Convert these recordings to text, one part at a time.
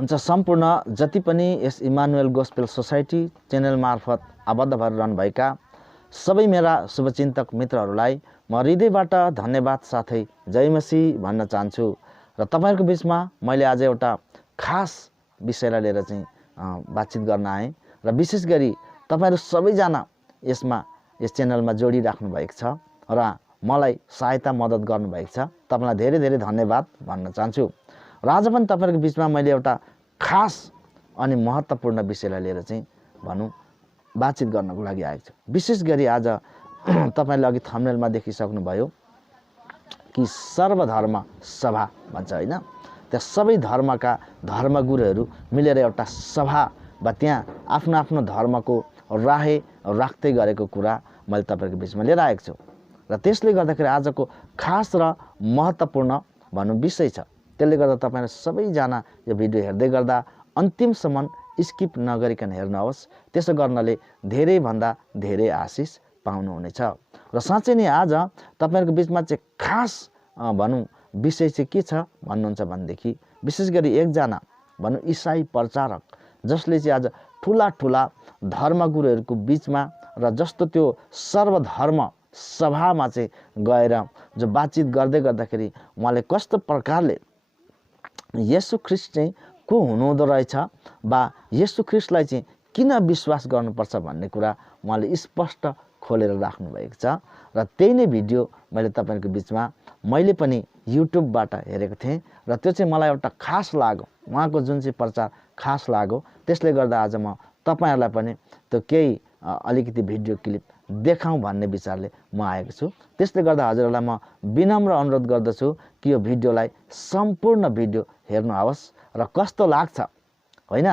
हुन्छ। सम्पूर्ण जति पनि यस इमानुएल गोस्पेल सोसाइटी च्यानल मार्फत आबद्ध भएर रहनुभएका सबै मेरा शुभचिन्तक मित्रहरूलाई म हृदयबाट धन्यवाद साथै जय मसीह भन्न चाहन्छु। र तपाईहरुको बीचमा मैले आज एउटा खास विषयलाई लिएर चाहिँ बातचित गर्न आएँ र विशेष गरी तपाईहरु सबैजना यस च्यानलमा जोडिराख्नु भएको छ र मलाई सहायता मद्दत गर्नुभएको छ। तपाईलाई धेरै धेरै धन्यवाद भन्न चाहन्छु। र आज पनि तपाईहरुको बीचमा मैले एउटा खास अनि महत्त्वपूर्ण विषयलाई लिएर चाहिँ बातचित गर्नको लागि आएको छु। विशेष गरी आज तपाईले अघि थम्बनेलमा देखिसक्नुभयो कि सर्वधर्म सभा भन्छ हैन। त्यहाँ सबै धर्मका धर्मगुरुहरू मिलेर एउटा सभा वा त्यहाँ आफ्नो आफ्नो धर्मको राख्दै गरेको कुरा मैले तपाईहरुको बीचमा लिएर आएको छु। र त्यसले गर्दाखेरि आजको खास र महत्त्वपूर्ण विषय छ। त्यसले गर्दा तपाईहरु सबैजना यो भिडियो हेर्दै गर्दा अन्तिमसम्म स्किप नगरिकन हेर्नुहोस्। त्यसो गर्नाले धेरै भन्दा धेरै आशिष पाउनुहुनेछ। र साँच्चै नै आज तपाईहरुको बीचमा चाहिँ खास विषय चाहिँ के छ भन्नुहुन्छ भनेदेखि विशेष गरी एकजना ईसाई प्रचारक जसले चाहिँ आज ठुला धर्मगुरुहरूको बीचमा र जस्तो त्यो सर्वधर्म सभामा चाहिँ गएर जो बातचित गर्दाखेरि उहाँले कस्तो प्रकारले येशू ख्रीष्ट चाहिँ को हुनुहुँदो रहेछ वा येशू ख्रीष्टलाई चाहिँ किन विश्वास गर्नुपर्छ भन्ने कुरा उहाँले स्पष्ट खोलेर राख्नु भएको छ। र त्यही नै भिडियो मैले तपाईहरुको बीचमा मैले पनि युट्युबबाट हेरेको थिएँ र त्यो चाहिँ मलाई एउटा खास लाग्यो। उहाँको जुन चाहिँ प्रचार खास लाग्यो। त्यसले गर्दा आज म तपाईहरुलाई पनि त्यो केही अलिकति भिडियो क्लिप देखाउँ भन्ने विचारले म आएको छु। त्यसले गर्दा हजुरहरूलाई म विनम्र अनुरोध गर्दछु कि यो भिडियोलाई सम्पूर्ण भिडियो हेर्नुहोस् र कस्तो लाग्छ हैन।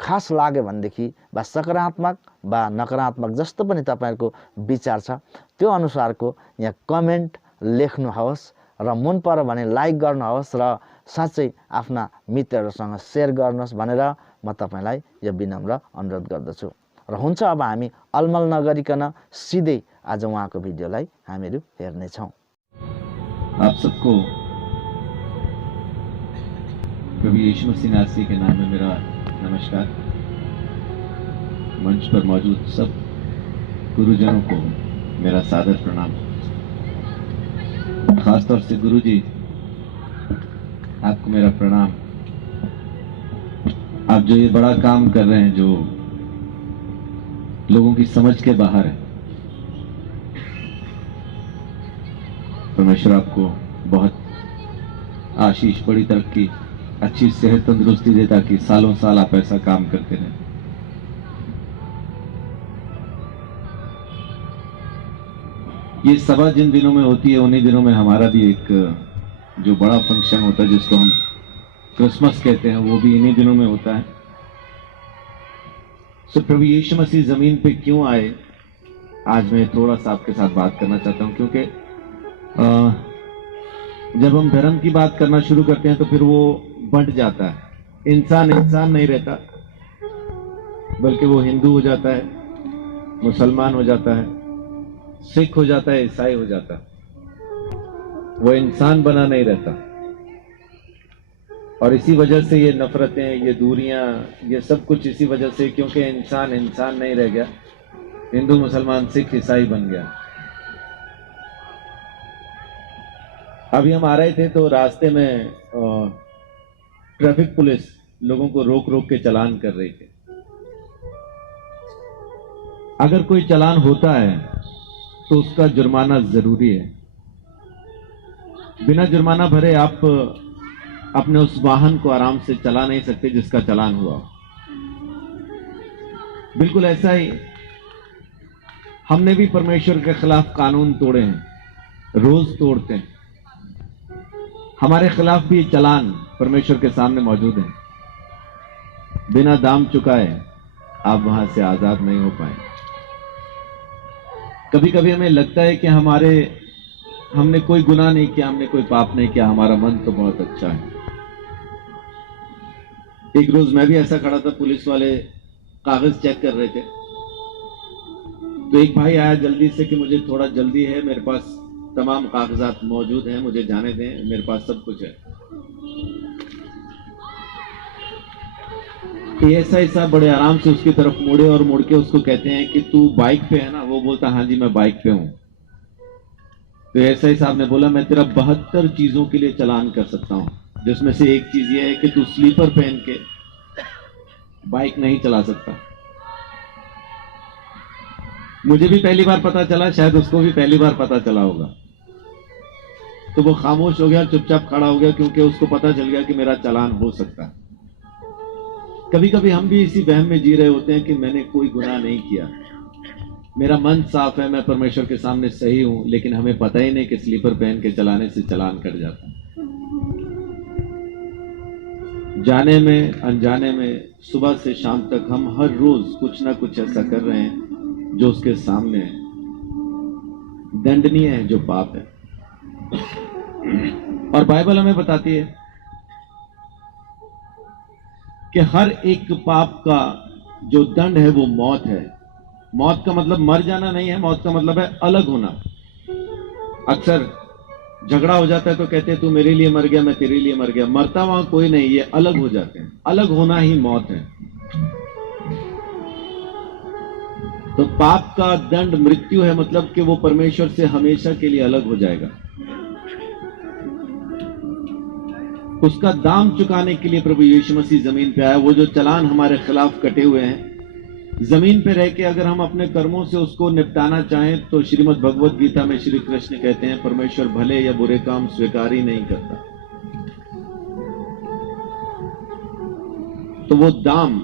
खास लाग्यो भनेदेखि वा सकारात्मक वा नकारात्मक जस्तो पनि तपाईहरुको विचार छ त्यो अनुसारको यहाँ कमेन्ट लेख्नुहोस् र मन पर्यो भने लाइक गर्नुहोस् र साथै आफ्ना मित्रहरूसँग शेयर गर्नुहोस् भनेर म तपाईलाई यो विनम्र अनुरोध गर्दछु। र हुन्छ, अब हामी अलमल नगरिकन सिधै आज उहाँको भिडियोलाई हामीहरू हेर्ने छौं। आप सबको प्रभु यीशु मसीह नासरी के नाम में मेरा नमस्कार। मंच पर मौजूद सब गुरुजनों को मेरा सादर प्रणाम। खासतौर से गुरुजी आपको मेरा प्रणाम। आप जो ये बड़ा काम कर रहे हैं जो लोगों की समझ के बाहर है, परमेश्वर आपको बहुत आशीष, बड़ी तरक्की, अच्छी सेहत, तंदुरुस्ती दे ताकि सालों साल आप ऐसा काम करते रहें। ये सभा जिन दिनों में होती है उन्हीं दिनों में हमारा भी एक जो बड़ा फंक्शन होता है जिसको हम क्रिसमस कहते हैं वो भी इन्हीं दिनों में होता है। सो प्रभु यीशु मसीह जमीन पे क्यों आए, आज मैं थोड़ा सा आपके साथ बात करना चाहता हूं, क्योंकि जब हम धर्म की बात करना शुरू करते हैं तो फिर वो बंट जाता है। इंसान नहीं रहता, बल्कि वो हिंदू हो जाता है, मुसलमान हो जाता है, सिख हो जाता है, ईसाई हो जाता है। वो इंसान बना नहीं रहता। और इसी वजह से ये नफरतें, ये दूरियां, ये सब कुछ इसी वजह से, क्योंकि इंसान नहीं रह गया, हिंदू मुसलमान सिख ईसाई बन गया। अभी हम आ रहे थे तो रास्ते में ट्रैफिक पुलिस लोगों को रोक के चालान कर रही थी। अगर कोई चालान होता है तो उसका जुर्माना जरूरी है। बिना जुर्माना भरे आप अपने उस वाहन को आराम से चला नहीं सकते जिसका चालान हुआ। बिल्कुल ऐसा ही हमने भी परमेश्वर के खिलाफ कानून तोड़े हैं, रोज तोड़ते हैं। हमारे खिलाफ भी चालान परमेश्वर के सामने मौजूद है। बिना दाम चुकाए आप वहां से आजाद नहीं हो पाए। कभी कभी हमें लगता है कि हमने कोई गुनाह नहीं किया, हमने कोई पाप नहीं किया, हमारा मन तो बहुत अच्छा है। एक रोज मैं भी ऐसा खड़ा था, पुलिस वाले कागज चेक कर रहे थे तो एक भाई आया जल्दी से कि मुझे थोड़ा जल्दी है, मेरे पास तमाम कागजात मौजूद हैं, मुझे जाने दें, मेरे पास सब कुछ है। एएसआई साहब बड़े आराम से उसकी तरफ मुड़े और मुड़ के उसको कहते हैं कि तू बाइक पे है ना? वो बोलता हाँ जी मैं बाइक पे हूं। तो एएसआई साहब ने बोला मैं तेरा 72 चीजों के लिए चालान कर सकता हूं, जिसमें से एक चीज ये है कि तू स्लीपर पहन के बाइक नहीं चला सकता। मुझे भी पहली बार पता चला, शायद उसको भी पहली बार पता चला होगा। तो वो खामोश हो गया, चुपचाप खड़ा हो गया, क्योंकि उसको पता चल गया कि मेरा चालान हो सकता है। कभी कभी हम भी इसी वहम में जी रहे होते हैं कि मैंने कोई गुनाह नहीं किया, मेरा मन साफ है, मैं परमेश्वर के सामने सही हूं, लेकिन हमें पता ही नहीं कि स्लीपर पहन के चलाने से चालान कट जाता है। जाने में अनजाने में सुबह से शाम तक हम हर रोज कुछ ना कुछ ऐसा कर रहे हैं जो उसके सामने दंडनीय है, जो पाप है। और बाइबल हमें बताती है कि हर एक पाप का जो दंड है वो मौत है। मौत का मतलब मर जाना नहीं है, मौत का मतलब है अलग होना। अक्सर झगड़ा हो जाता है तो कहते हैं तू मेरे लिए मर गया, मैं तेरे लिए मर गया। मरता वहां कोई नहीं, ये अलग हो जाते हैं। अलग होना ही मौत है। तो पाप का दंड मृत्यु है, मतलब कि वो परमेश्वर से हमेशा के लिए अलग हो जाएगा। उसका दाम चुकाने के लिए प्रभु यीशु मसीह जमीन पे आया। वो जो चालान हमारे खिलाफ कटे हुए हैं, जमीन पे रह के अगर हम अपने कर्मों से उसको निपटाना चाहें तो श्रीमद् भगवत गीता में श्री कृष्ण कहते हैं परमेश्वर भले या बुरे काम स्वीकार ही नहीं करता। तो वो दाम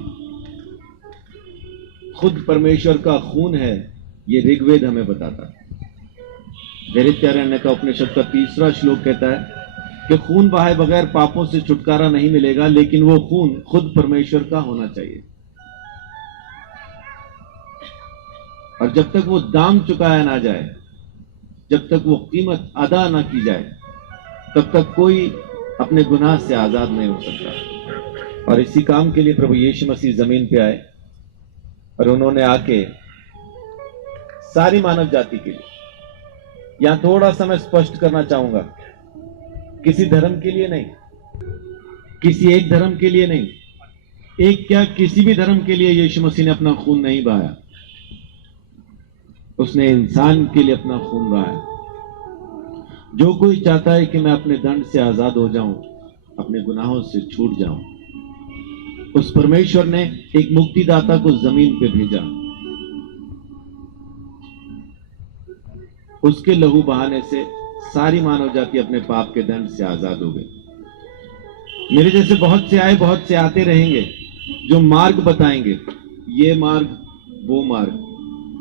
खुद परमेश्वर का खून है, ये ऋग्वेद हमें बताता है। दैत्यारण्य का उपनिषद का 3रा श्लोक कहता है कि खून बहाए बगैर पापों से छुटकारा नहीं मिलेगा, लेकिन वो खून खुद परमेश्वर का होना चाहिए। और जब तक वो दाम चुकाया ना जाए, जब तक वो कीमत अदा ना की जाए, तब तक कोई अपने गुनाह से आजाद नहीं हो सकता। और इसी काम के लिए प्रभु यीशु मसीह जमीन पे आए और उन्होंने आके सारी मानव जाति के लिए, यहां थोड़ा सा मैं स्पष्ट करना चाहूंगा, किसी धर्म के लिए नहीं, किसी एक धर्म के लिए नहीं, एक क्या किसी भी धर्म के लिए यीशु मसीह ने अपना खून नहीं बहाया। उसने इंसान के लिए अपना खून बहाया। जो कोई चाहता है कि मैं अपने दंड से आजाद हो जाऊं, अपने गुनाहों से छूट जाऊं, उस परमेश्वर ने एक मुक्तिदाता को जमीन पे भेजा। उसके लहू बहाने से सारी मानव जाति अपने पाप के दंड से आजाद हो गई। मेरे जैसे बहुत से आए, बहुत से आते रहेंगे जो मार्ग बताएंगे, ये मार्ग वो मार्ग,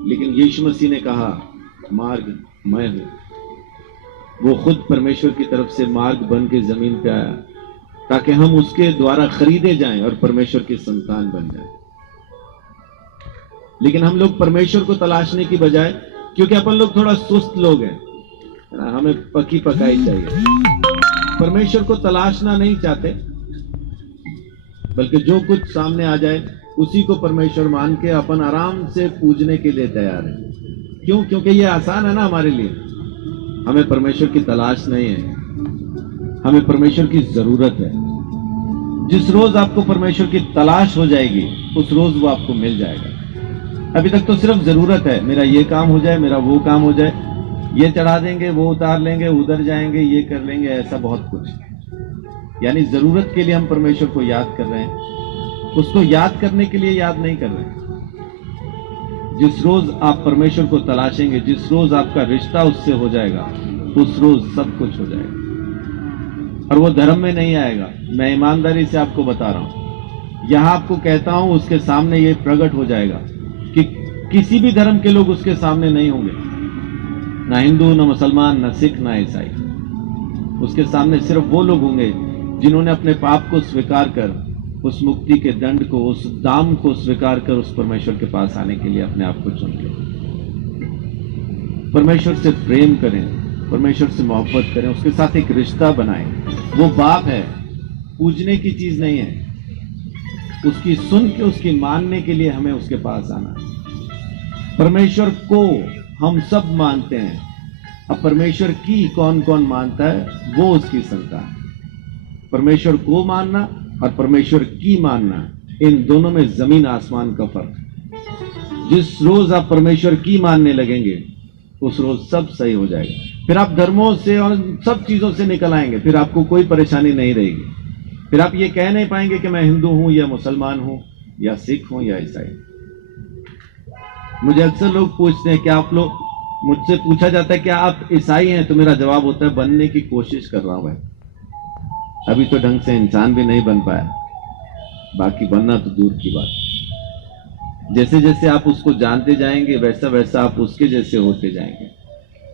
लेकिन यीशु मसीह ने कहा मार्ग मैं हूं। वो खुद परमेश्वर की तरफ से मार्ग बन के जमीन पे आया ताकि हम उसके द्वारा खरीदे जाएं और परमेश्वर की संतान बन जाएं। लेकिन हम लोग परमेश्वर को तलाशने की बजाय, क्योंकि अपन लोग थोड़ा सुस्त लोग हैं, हमें पकी पकाई चाहिए, परमेश्वर को तलाशना नहीं चाहते, बल्कि जो कुछ सामने आ जाए उसी को परमेश्वर मान के अपन आराम से पूजने के लिए तैयार है। क्यों? क्योंकि ये आसान है ना हमारे लिए। हमें परमेश्वर की तलाश नहीं है, हमें परमेश्वर की जरूरत है। जिस रोज आपको परमेश्वर की तलाश हो जाएगी, उस रोज वो आपको मिल जाएगा। अभी तक तो सिर्फ जरूरत है, मेरा ये काम हो जाए, मेरा वो काम हो जाए, ये चढ़ा देंगे, वो उतार लेंगे, उधर जाएंगे, ये कर लेंगे, ऐसा बहुत कुछ। यानी जरूरत के लिए हम परमेश्वर को याद कर रहे हैं, उसको याद करने के लिए याद नहीं कर रहे। जिस रोज आप परमेश्वर को तलाशेंगे, जिस रोज आपका रिश्ता उससे हो जाएगा, उस रोज सब कुछ हो जाएगा। और वो धर्म में नहीं आएगा, मैं ईमानदारी से आपको बता रहा हूं, यहां आपको कहता हूं, उसके सामने ये प्रकट हो जाएगा कि किसी भी धर्म के लोग उसके सामने नहीं होंगे, ना हिंदू, ना मुसलमान, ना सिख, ना ईसाई। उसके सामने सिर्फ वो लोग होंगे जिन्होंने अपने पाप को स्वीकार कर, उस मुक्ति के दंड को, उस दाम को स्वीकार कर उस परमेश्वर के पास आने के लिए अपने आप को चुन लिया। परमेश्वर से प्रेम करें, परमेश्वर से मोहब्बत करें, उसके साथ एक रिश्ता बनाएं। वो बाप है, पूजने की चीज नहीं है। उसकी सुन के, उसकी मानने के लिए हमें उसके पास आना है। परमेश्वर को हम सब मानते हैं, अब परमेश्वर की कौन कौन मानता है, वो उसकी संतान है। परमेश्वर को मानना और परमेश्वर की मानना इन दोनों में जमीन आसमान का फर्क है। जिस रोज आप परमेश्वर की मानने लगेंगे उस रोज सब सही हो जाएगा। फिर आप धर्मों से और सब चीजों से निकल आएंगे, फिर आपको कोई परेशानी नहीं रहेगी। फिर आप ये कह नहीं पाएंगे कि मैं हिंदू हूं या मुसलमान हूं या सिख हूं या ईसाई। मुझे अक्सर लोग पूछते हैं कि आप लोग, मुझसे पूछा जाता है क्या आप ईसाई हैं, तो मेरा जवाब होता है बनने की कोशिश कर रहा हूं भाई। अभी तो ढंग से इंसान भी नहीं बन पाया, बाकी बनना तो दूर की बात। जैसे जैसे आप उसको जानते जाएंगे वैसा वैसा आप उसके जैसे होते जाएंगे।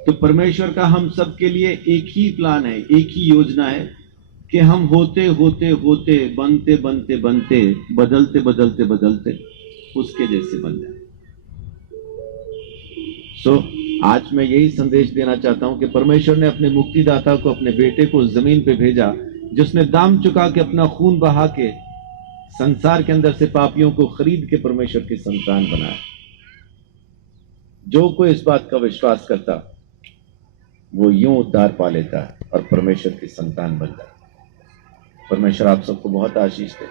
तो परमेश्वर का हम सब के लिए एक ही प्लान है, एक ही योजना है कि हम होते होते होते, बनते बनते बनते, बदलते बदलते बदलते उसके जैसे बन जाए। आज मैं यही संदेश देना चाहता हूं कि परमेश्वर ने अपने मुक्तिदाता को, अपने बेटे को जमीन पे भेजा, जिसने दाम चुका के अपना खून बहा के संसार के अंदर से पापियों को खरीद के परमेश्वर के संतान बनाया। जो कोई इस बात का विश्वास करता वो यूं उद्धार पा लेता है और परमेश्वर की संतान बन जाता है। परमेश्वर आप सबको बहुत आशीष दे,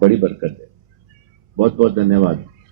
बड़ी बरकत दे। बहुत बहुत धन्यवाद।